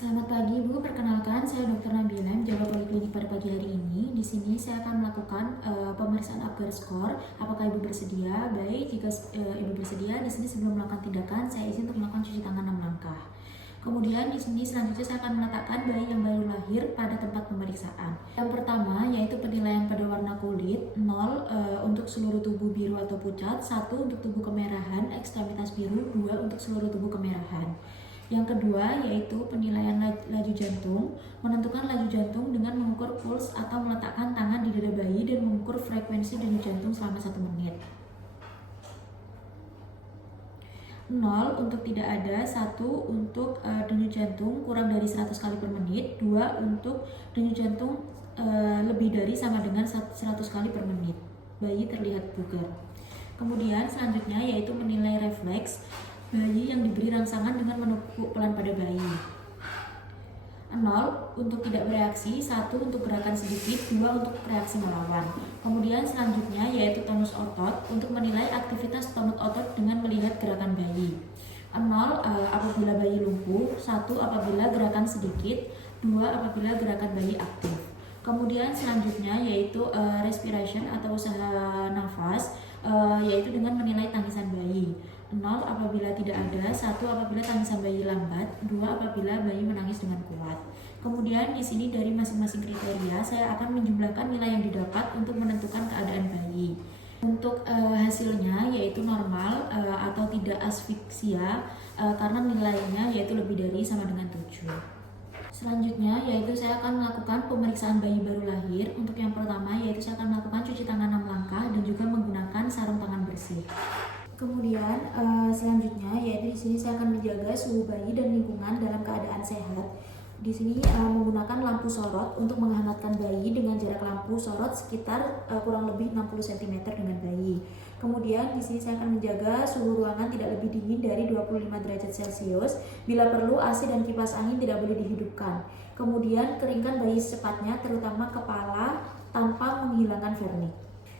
Selamat pagi Bu, perkenalkan saya Dr. Nabila, menjaga poliklinik pada pagi hari ini. Di sini saya akan melakukan pemeriksaan Apgar Score. Apakah Ibu bersedia? Baik, jika Ibu bersedia, di sini sebelum melakukan tindakan saya izin untuk melakukan cuci tangan 6 langkah. Kemudian di sini selanjutnya saya akan meletakkan bayi yang baru lahir pada tempat pemeriksaan. Yang pertama yaitu penilaian pada warna kulit, 0 untuk seluruh tubuh biru atau pucat, 1 untuk tubuh kemerahan, ekstremitas biru, 2 untuk seluruh tubuh kemerahan. Yang kedua yaitu penilaian laju jantung, menentukan laju jantung dengan mengukur puls atau meletakkan tangan di dada bayi dan mengukur frekuensi denyut jantung selama 1 menit. 0 untuk tidak ada, 1 untuk denyut jantung kurang dari 100 kali per menit, 2 untuk denyut jantung lebih dari sama dengan 100 kali per menit. Bayi terlihat bugar. Kemudian selanjutnya yaitu menilai refleks bayi yang diberi rangsangan dengan menepuk pelan pada bayi. 0 untuk tidak bereaksi, 1 untuk gerakan sedikit, 2 untuk reaksi melawan. Kemudian selanjutnya yaitu tonus otot untuk menilai aktivitas tonus otot dengan melihat gerakan bayi. 0 apabila bayi lumpuh, 1 apabila gerakan sedikit, 2 apabila gerakan bayi aktif. Kemudian selanjutnya yaitu respiration atau usaha nafas, yaitu dengan menilai tangisan bayi. 0 apabila tidak ada, 1 apabila tangisan bayi lambat, 2 apabila bayi menangis dengan kuat. Kemudian di sini dari masing-masing kriteria saya akan menjumlahkan nilai yang didapat untuk menentukan keadaan bayi. Untuk hasilnya yaitu normal atau tidak asfiksia karena nilainya yaitu lebih dari sama dengan 7. Selanjutnya yaitu saya akan melakukan pemeriksaan bayi baru lahir. Untuk yang pertama yaitu saya akan melakukan cuci tangan 6 langkah dan juga menggunakan sarung tangan bersih. Kemudian selanjutnya yaitu di sini saya akan menjaga suhu bayi dan lingkungan dalam keadaan sehat. Di sini menggunakan lampu sorot untuk menghangatkan bayi dengan jarak lampu sorot sekitar kurang lebih 60 cm dengan bayi. Kemudian di sini saya akan menjaga suhu ruangan tidak lebih dingin dari 25 derajat Celcius. Bila perlu AC dan kipas angin tidak boleh dihidupkan. Kemudian keringkan bayi secepatnya terutama kepala tanpa menghilangkan vernik.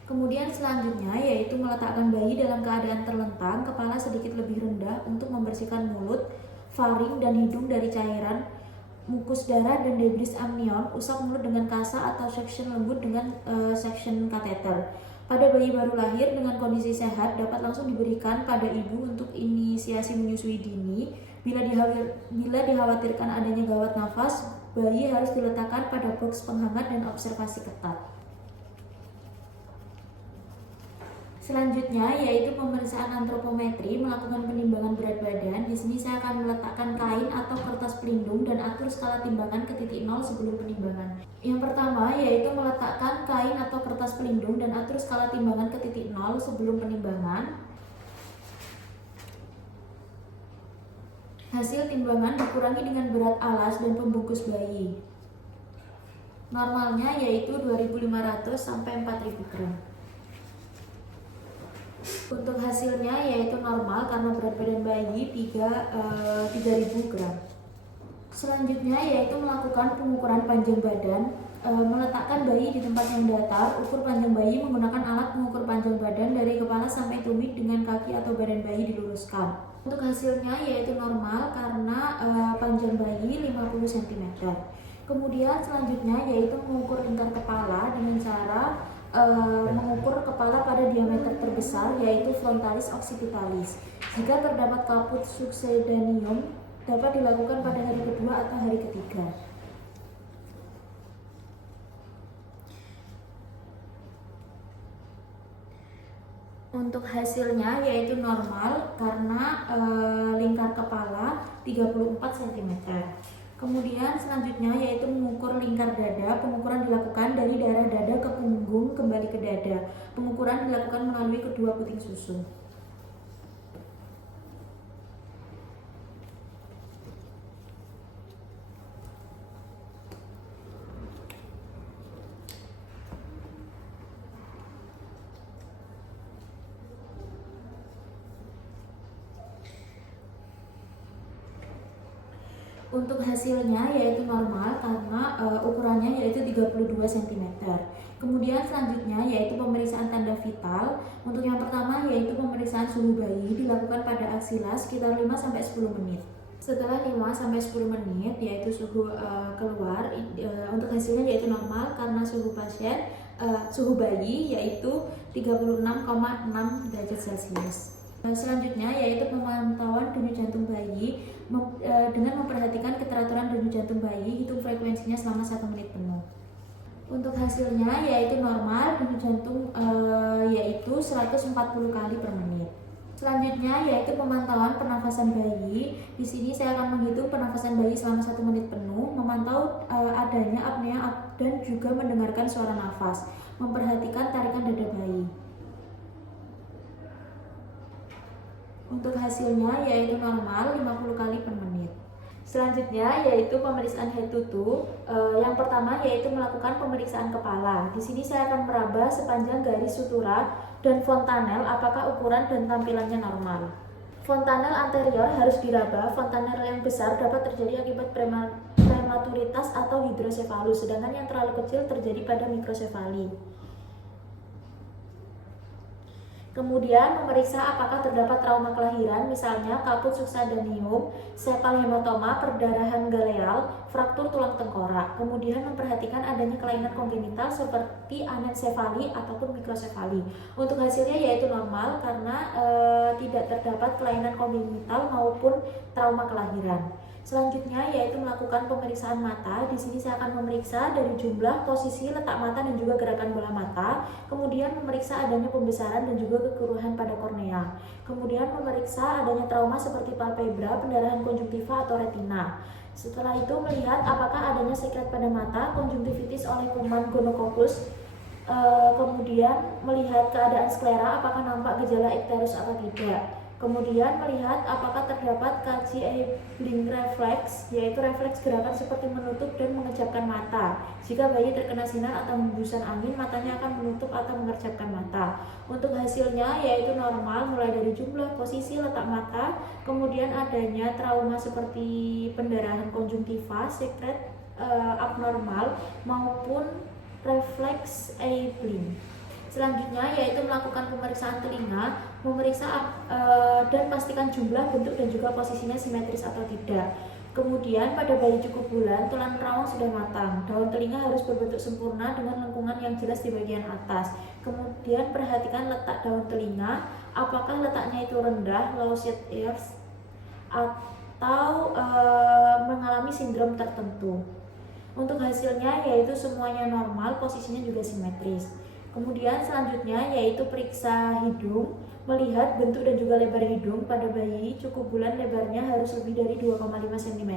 Kemudian selanjutnya yaitu meletakkan bayi dalam keadaan terlentang, kepala sedikit lebih rendah untuk membersihkan mulut, faring dan hidung dari cairan, mukus darah dan debris amnion, usap mulut dengan kasa atau suction lembut dengan suction kateter. Pada bayi baru lahir dengan kondisi sehat dapat langsung diberikan pada ibu untuk inisiasi menyusui dini. Bila dikhawatirkan adanya gawat nafas, bayi harus diletakkan pada box penghangat dan observasi ketat. Selanjutnya yaitu pemeriksaan antropometri, melakukan penimbangan berat badan. Di sini saya akan meletakkan kain atau kertas pelindung dan atur skala timbangan ke titik 0 sebelum penimbangan. Yang pertama yaitu meletakkan kain atau kertas pelindung dan atur skala timbangan ke titik 0 sebelum penimbangan. Hasil timbangan dikurangi dengan berat alas dan pembungkus bayi. Normalnya yaitu 2.500 sampai 4.000 gram. Untuk hasilnya yaitu normal karena berat badan bayi 3.000 gram. Selanjutnya yaitu melakukan pengukuran panjang badan, meletakkan bayi di tempat yang datar, ukur panjang bayi menggunakan alat pengukur panjang badan dari kepala sampai tumit dengan kaki atau badan bayi diluruskan. Untuk hasilnya yaitu normal karena panjang bayi 50 cm. Kemudian selanjutnya yaitu mengukur lingkar kepala dengan cara mengukur kepala pada diameter terbesar yaitu frontalis occipitalis. Jika terdapat kaput succedaneum dapat dilakukan pada hari kedua atau hari ketiga. Untuk hasilnya yaitu normal karena lingkar kepala 34 cm. Kemudian selanjutnya yaitu mengukur lingkar dada. Pengukuran dilakukan dari daerah dada ke punggung kembali ke dada. Pengukuran dilakukan melalui kedua puting susu. Untuk hasilnya yaitu normal karena ukurannya yaitu 32 cm. Kemudian selanjutnya yaitu pemeriksaan tanda vital. Untuk yang pertama yaitu pemeriksaan suhu bayi dilakukan pada aksila sekitar 5-10 menit. Setelah 5-10 menit yaitu suhu keluar, untuk hasilnya yaitu normal karena suhu pasien suhu bayi yaitu 36,6 derajat Celcius. Selanjutnya yaitu pemantauan denyut jantung bayi dengan memperhatikan keteraturan denyut jantung bayi, hitung frekuensinya selama 1 menit penuh. Untuk hasilnya yaitu normal denyut jantung yaitu 140 kali per menit. Selanjutnya yaitu pemantauan pernafasan bayi. Di sini saya akan menghitung pernafasan bayi selama 1 menit penuh, memantau adanya apnea dan juga mendengarkan suara nafas, memperhatikan tarikan dada bayi. Untuk hasilnya yaitu normal 50 kali per menit. Selanjutnya yaitu pemeriksaan head to toe. Yang pertama yaitu melakukan pemeriksaan kepala. Di sini saya akan meraba sepanjang garis sutura dan fontanel apakah ukuran dan tampilannya normal. Fontanel anterior harus diraba. Fontanel yang besar dapat terjadi akibat prematuritas atau hidrosefalus, sedangkan yang terlalu kecil terjadi pada mikrosefali. Kemudian memeriksa apakah terdapat trauma kelahiran, misalnya kaput succedaneum, sepal hematoma, perdarahan galeal, fraktur tulang tengkorak. Kemudian memperhatikan adanya kelainan kongenital seperti anencefali ataupun mikrosefali. Untuk hasilnya yaitu normal karena tidak terdapat kelainan kongenital maupun trauma kelahiran. Selanjutnya yaitu melakukan pemeriksaan mata. Di sini saya akan memeriksa dari jumlah, posisi, letak mata dan juga gerakan bola mata. Kemudian memeriksa adanya pembesaran dan juga kekeruhan pada kornea. Kemudian memeriksa adanya trauma seperti palpebra, pendarahan konjungtiva atau retina. Setelah itu melihat apakah adanya sekret pada mata, konjungtivitis oleh kuman gonococcus. Kemudian melihat keadaan sklera, apakah nampak gejala ikterus atau tidak. Kemudian melihat apakah terdapat Kaji-Eyling refleks, yaitu refleks gerakan seperti menutup dan mengerjapkan mata. Jika bayi terkena sinar atau hembusan angin, matanya akan menutup atau mengerjapkan mata. Untuk hasilnya yaitu normal mulai dari jumlah, posisi, letak mata, kemudian adanya trauma seperti pendarahan konjungtiva, sekret abnormal maupun refleks Eyling. Selanjutnya yaitu melakukan pemeriksaan telinga, memeriksa dan pastikan jumlah, bentuk dan juga posisinya simetris atau tidak. Kemudian pada bayi cukup bulan, tulang terawang sudah matang. Daun telinga harus berbentuk sempurna dengan lengkungan yang jelas di bagian atas. Kemudian perhatikan letak daun telinga, apakah letaknya itu rendah, low set ears, atau mengalami sindrom tertentu. Untuk hasilnya yaitu semuanya normal, posisinya juga simetris. Kemudian selanjutnya yaitu periksa hidung, melihat bentuk dan juga lebar hidung. Pada bayi cukup bulan lebarnya harus lebih dari 2,5 cm.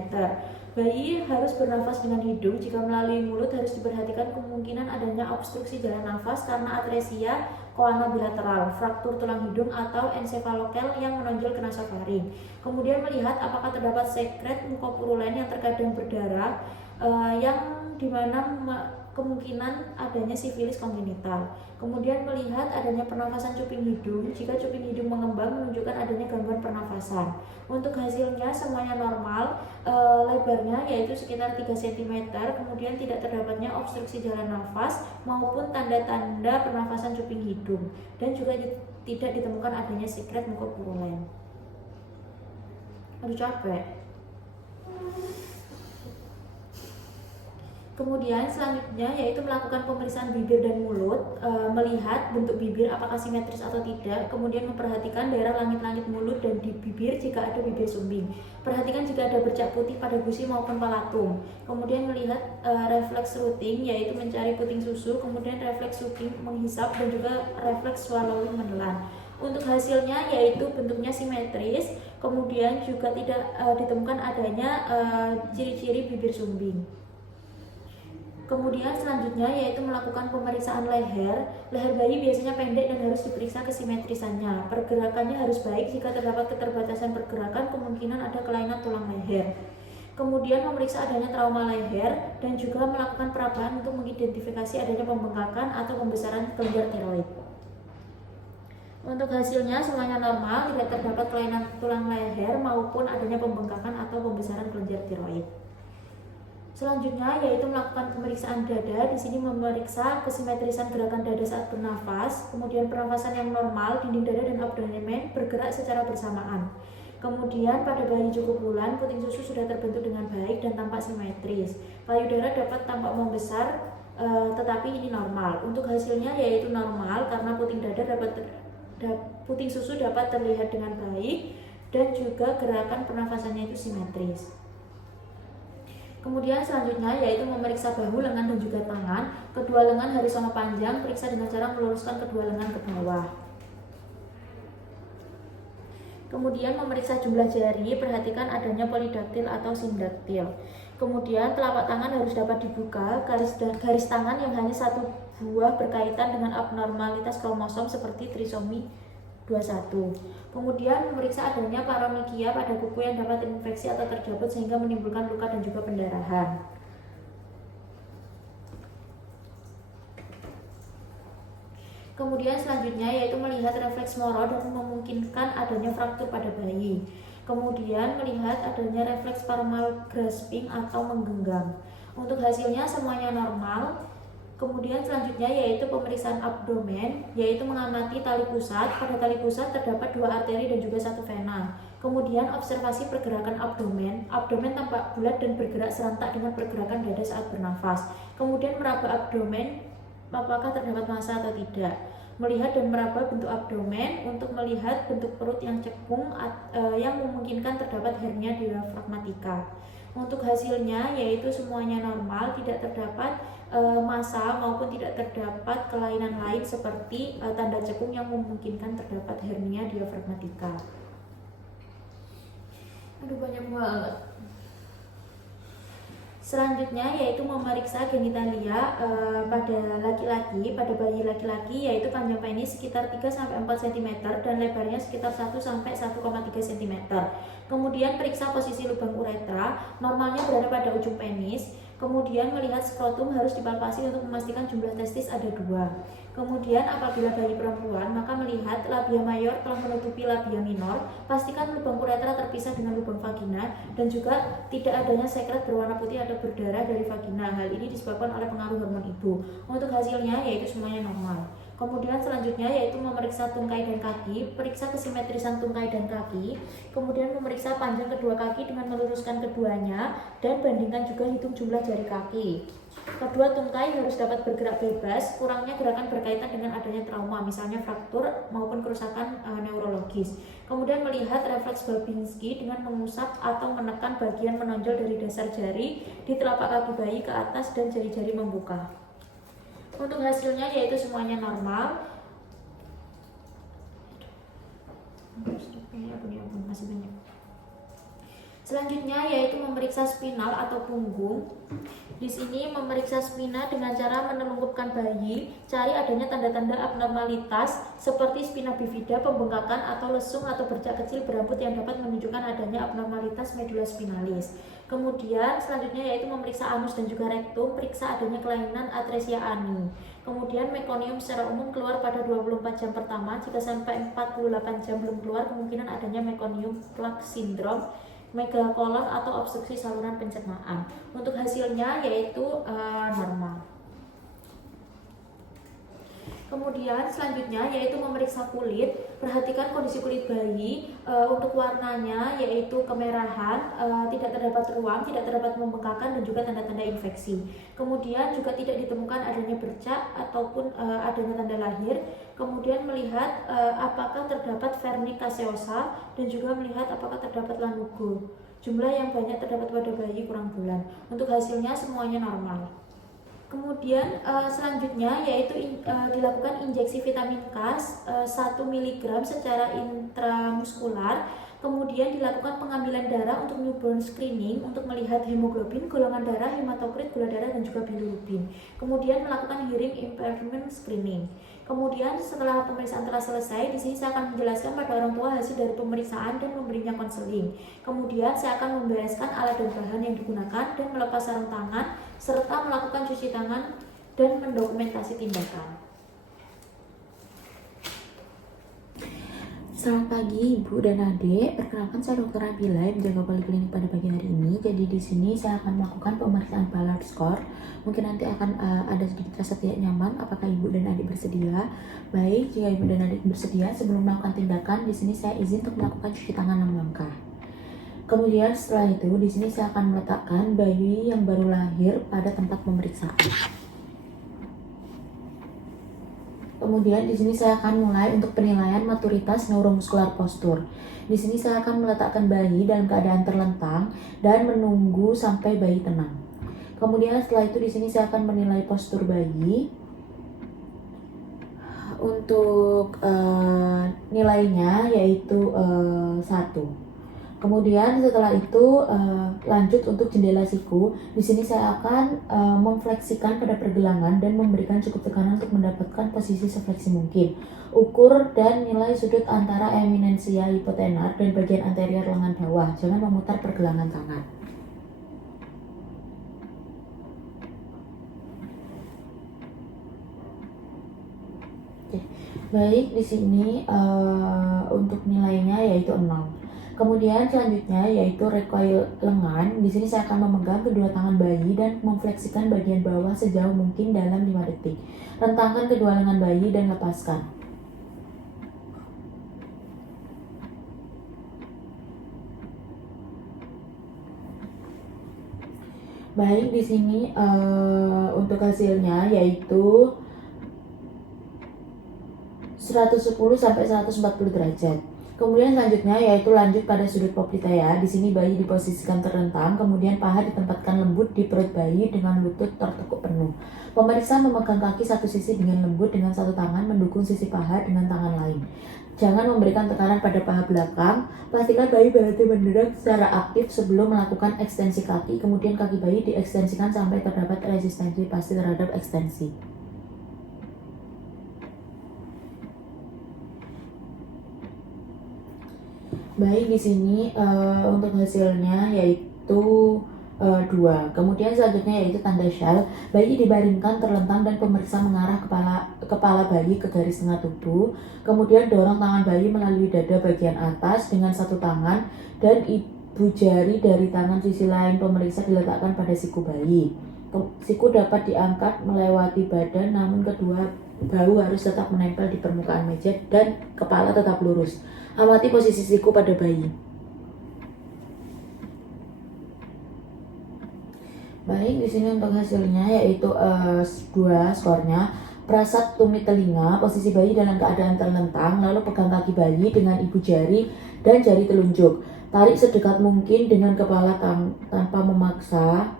Bayi harus bernafas dengan hidung. Jika melalui mulut harus diperhatikan kemungkinan adanya obstruksi jalan nafas karena atresia koana bilateral, fraktur tulang hidung atau ensefalokel yang menonjol ke nasofaring. Kemudian melihat apakah terdapat sekret mukopurulen yang terkadang berdarah, yang dimana kemungkinan adanya sifilis kongenital. Kemudian melihat adanya pernafasan cuping hidung. Jika cuping hidung mengembang menunjukkan adanya gangguan pernafasan. Untuk hasilnya semuanya normal, lebarnya yaitu sekitar 3 cm, kemudian tidak terdapatnya obstruksi jalan nafas maupun tanda-tanda pernafasan cuping hidung, dan juga tidak ditemukan adanya sekret mukopurulen. Aduh capek. Kemudian selanjutnya yaitu melakukan pemeriksaan bibir dan mulut, melihat bentuk bibir apakah simetris atau tidak, kemudian memperhatikan daerah langit-langit mulut dan di bibir jika ada bibir sumbing. Perhatikan jika ada bercak putih pada gusi maupun palatung. Kemudian melihat refleks rooting yaitu mencari puting susu, kemudian refleks sucking menghisap dan juga refleks swallowing menelan. Untuk hasilnya yaitu bentuknya simetris, kemudian juga tidak ditemukan adanya ciri-ciri bibir sumbing. Kemudian selanjutnya yaitu melakukan pemeriksaan leher. Leher bayi biasanya pendek dan harus diperiksa kesimetrisannya. Pergerakannya harus baik. Jika terdapat keterbatasan pergerakan, kemungkinan ada kelainan tulang leher. Kemudian memeriksa adanya trauma leher dan juga melakukan perabaan untuk mengidentifikasi adanya pembengkakan atau pembesaran kelenjar tiroid. Untuk hasilnya semuanya normal, tidak terdapat kelainan tulang leher maupun adanya pembengkakan atau pembesaran kelenjar tiroid. Selanjutnya yaitu melakukan pemeriksaan dada. Di sini memeriksa kesimetrisan gerakan dada saat bernafas, kemudian pernafasan yang normal, dinding dada dan abdomen bergerak secara bersamaan. Kemudian pada bayi cukup bulan, puting susu sudah terbentuk dengan baik dan tampak simetris. Payudara dapat tampak membesar, tetapi ini normal. Untuk hasilnya yaitu normal karena puting susu dapat terlihat dengan baik dan juga gerakan pernafasannya itu simetris. Kemudian selanjutnya yaitu memeriksa bahu, lengan dan juga tangan. Kedua lengan horizontal panjang, periksa dengan cara meluruskan kedua lengan ke bawah. Kemudian memeriksa jumlah jari, perhatikan adanya polidaktil atau sindaktil. Kemudian telapak tangan harus dapat dibuka, garis tangan yang hanya satu buah berkaitan dengan abnormalitas kromosom seperti trisomi 21. Kemudian memeriksa adanya paronychia pada kuku yang dapat terinfeksi atau terjabut sehingga menimbulkan luka dan juga pendarahan. Kemudian selanjutnya yaitu melihat refleks moro dan memungkinkan adanya fraktur pada bayi. Kemudian melihat adanya refleks palmar grasping atau menggenggam. Untuk hasilnya semuanya normal. Kemudian selanjutnya yaitu pemeriksaan abdomen, yaitu mengamati tali pusat. Pada tali pusat terdapat 2 arteri dan juga 1 vena. Kemudian observasi pergerakan abdomen. Abdomen tampak bulat dan bergerak serentak dengan pergerakan dada saat bernafas. Kemudian meraba abdomen, apakah terdapat massa atau tidak. Melihat dan meraba bentuk abdomen untuk melihat bentuk perut yang cekung yang memungkinkan terdapat hernia diafragmatika. Untuk hasilnya yaitu semuanya normal, tidak terdapat massa maupun tidak terdapat kelainan lain seperti tanda cekung yang memungkinkan terdapat hernia diafragmatika. Aduh, banyak banget. Selanjutnya yaitu memeriksa genitalia pada laki-laki, pada bayi laki-laki, yaitu panjang penis sekitar 3-4 cm dan lebarnya sekitar 1-1,3 cm. Kemudian periksa posisi lubang uretra, normalnya berada pada ujung penis. Kemudian melihat skrotum harus dipalpasi untuk memastikan jumlah testis ada 2. Kemudian apabila bayi perempuan, maka melihat labia mayor telah menutupi labia minor, pastikan lubang uretra terpisah dengan lubang vagina dan juga tidak adanya sekret berwarna putih atau berdarah dari vagina. Hal ini disebabkan oleh pengaruh hormon ibu. Untuk hasilnya yaitu semuanya normal. Kemudian selanjutnya yaitu memeriksa tungkai dan kaki, periksa kesimetrisan tungkai dan kaki, kemudian memeriksa panjang kedua kaki dengan meluruskan keduanya dan bandingkan juga hitung jumlah jari kaki. Kedua tungkai harus dapat bergerak bebas, kurangnya gerakan berkaitan dengan adanya trauma, misalnya fraktur maupun kerusakan neurologis. Kemudian melihat refleks Babinski dengan mengusap atau menekan bagian menonjol dari dasar jari di telapak kaki bayi ke atas dan jari-jari membuka. Untuk hasilnya yaitu semuanya normal. Masih banyak. Selanjutnya yaitu memeriksa spinal atau punggung. Di sini memeriksa spina dengan cara menelungkupkan bayi, cari adanya tanda-tanda abnormalitas seperti spina bifida, pembengkakan atau lesung atau bercak kecil berambut yang dapat menunjukkan adanya abnormalitas medula spinalis. Kemudian selanjutnya yaitu memeriksa anus dan juga rektum, periksa adanya kelainan atresia ani. Kemudian mekonium secara umum keluar pada 24 jam pertama. Jika sampai 48 jam belum keluar, kemungkinan adanya mekonium plak sindrom, megakolon atau obstruksi saluran pencernaan. Untuk hasilnya yaitu normal. Kemudian selanjutnya yaitu memeriksa kulit, perhatikan kondisi kulit bayi, untuk warnanya yaitu kemerahan, tidak terdapat ruam, tidak terdapat membengkakan dan juga tanda-tanda infeksi. Kemudian juga tidak ditemukan adanya bercak ataupun adanya tanda lahir. Kemudian melihat apakah terdapat vernik caseosa dan juga melihat apakah terdapat lanugo. Jumlah yang banyak terdapat pada bayi kurang bulan. Untuk hasilnya semuanya normal. Kemudian selanjutnya yaitu dilakukan injeksi vitamin K 1 mg secara intramuskular. Kemudian dilakukan pengambilan darah untuk newborn screening untuk melihat hemoglobin, golongan darah, hematokrit, gula darah dan juga bilirubin. Kemudian melakukan hearing impairment screening. Kemudian setelah pemeriksaan telah selesai, di sini saya akan menjelaskan pada orang tua hasil dari pemeriksaan dan memberinya konseling. Kemudian saya akan membereskan alat dan bahan yang digunakan dan melepas sarung tangan serta melakukan cuci tangan dan mendokumentasi tindakan. Selamat pagi Ibu dan Adik. Perkenalkan saya Dr. Nabila yang menjaga poliklinik pada pagi hari ini. Jadi di sini saya akan melakukan pemeriksaan Ballard score. Mungkin nanti akan ada sedikit rasa tidak nyaman. Apakah Ibu dan Adik bersedia? Baik, jika Ibu dan Adik bersedia, sebelum melakukan tindakan, di sini saya izin untuk melakukan cuci tangan 6 langkah. Kemudian setelah itu, di sini saya akan meletakkan bayi yang baru lahir pada tempat pemeriksaan. Kemudian di sini saya akan mulai untuk penilaian maturitas neuromuskular postur. Di sini saya akan meletakkan bayi dalam keadaan terlentang dan menunggu sampai bayi tenang. Kemudian setelah itu di sini saya akan menilai postur bayi. Untuk nilainya yaitu 1. Kemudian setelah itu lanjut untuk jendela siku. Di sini saya akan memfleksikan pada pergelangan dan memberikan cukup tekanan untuk mendapatkan posisi sefleksi mungkin. Ukur dan nilai sudut antara eminensia hipotenar dan bagian anterior lengan bawah. Jangan memutar pergelangan tangan. Baik, di sini untuk nilainya yaitu 0. Kemudian selanjutnya yaitu recoil lengan. Di sini saya akan memegang kedua tangan bayi dan memfleksikan bagian bawah sejauh mungkin dalam 5 detik. Rentangkan kedua lengan bayi dan lepaskan. Baik, di sini untuk hasilnya yaitu 110 sampai 140 derajat. Kemudian selanjutnya yaitu lanjut pada sudut popliteia. Di sini bayi diposisikan terlentang, kemudian paha ditempatkan lembut di perut bayi dengan lutut tertekuk penuh. Pemeriksa memegang kaki satu sisi dengan lembut dengan satu tangan mendukung sisi paha dengan tangan lain. Jangan memberikan tekanan pada paha belakang. Pastikan bayi berhenti mendorong secara aktif sebelum melakukan ekstensi kaki. Kemudian kaki bayi diekstensikan sampai terdapat resistensi pasti terhadap ekstensi. Baik, di sini untuk hasilnya yaitu 2. Kemudian selanjutnya yaitu tanda Shell. Bayi dibaringkan terlentang dan pemeriksa mengarah kepala bayi ke garis tengah tubuh. Kemudian dorong tangan bayi melalui dada bagian atas dengan satu tangan dan ibu jari dari tangan sisi lain pemeriksa diletakkan pada siku bayi. Siku dapat diangkat melewati badan, namun kedua bahu harus tetap menempel di permukaan meja dan kepala tetap lurus. Amati posisi siku pada bayi. Baik, di sini untuk hasilnya yaitu 2 skornya. Perasat tumit telinga, posisi bayi dalam keadaan terlentang, lalu pegang kaki bayi dengan ibu jari dan jari telunjuk. Tarik sedekat mungkin dengan kepala tanpa memaksa.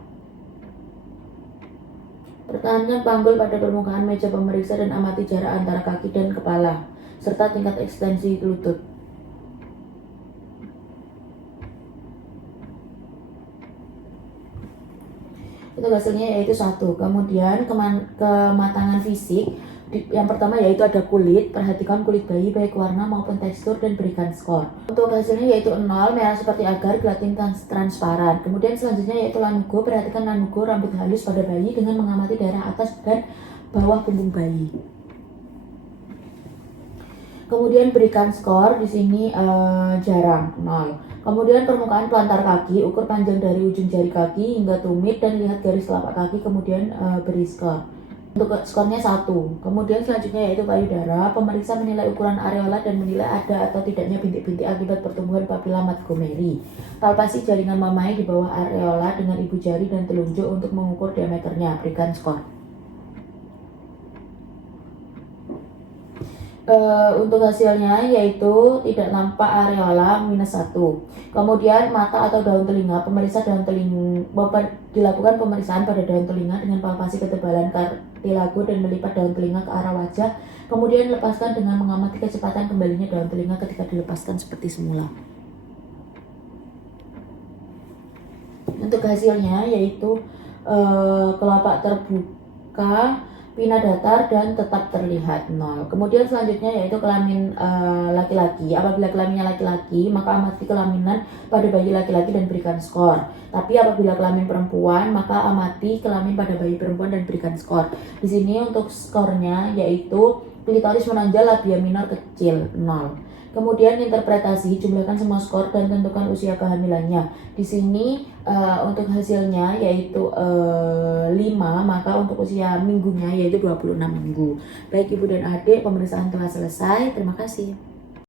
Pertahankan panggul pada permukaan meja pemeriksa dan amati jarak antara kaki dan kepala, serta tingkat ekstensi lutut. Itu hasilnya yaitu 1. Kemudian kematangan fisik. Yang pertama yaitu ada kulit. Perhatikan kulit bayi baik warna maupun tekstur dan berikan skor. Untuk hasilnya yaitu 0, merah seperti agar, gelatin transparan. Kemudian selanjutnya yaitu lanugo. Perhatikan lanugo rambut halus pada bayi dengan mengamati daerah atas dan bawah punggung bayi. Kemudian berikan skor. Di sini jarang, 0. Kemudian permukaan pelantar kaki, ukur panjang dari ujung jari kaki hingga tumit dan lihat garis telapak kaki, kemudian beri skor. Untuk skornya 1. Kemudian selanjutnya yaitu payudara. Pemeriksa menilai ukuran areola dan menilai ada atau tidaknya bintik-bintik akibat pertumbuhan papila Montgomery. Palpasi jaringan mamai di bawah areola dengan ibu jari dan telunjuk untuk mengukur diameternya. Berikan skor. Untuk hasilnya yaitu tidak nampak areola -1. Kemudian mata atau daun telinga. Pemeriksa daun telinga dilakukan pemeriksaan pada daun telinga dengan palpasi ketebalan kartilago dan melipat daun telinga ke arah wajah. Kemudian lepaskan dengan mengamati kecepatan kembalinya daun telinga ketika dilepaskan seperti semula. Untuk hasilnya yaitu kelopak terbuka, pina datar dan tetap terlihat 0. Kemudian selanjutnya yaitu kelamin laki-laki. Apabila kelaminnya laki-laki, maka amati kelaminan pada bayi laki-laki dan berikan skor. Tapi apabila kelamin perempuan, maka amati kelamin pada bayi perempuan dan berikan skor. Di sini untuk skornya yaitu klitoris menonjol, labia minor kecil 0. Kemudian interpretasi, jumlahkan semua skor dan tentukan usia kehamilannya. Di sini untuk hasilnya yaitu 5, maka untuk usia minggunya yaitu 26 minggu. Baik Ibu dan Adik, pemeriksaan telah selesai. Terima kasih.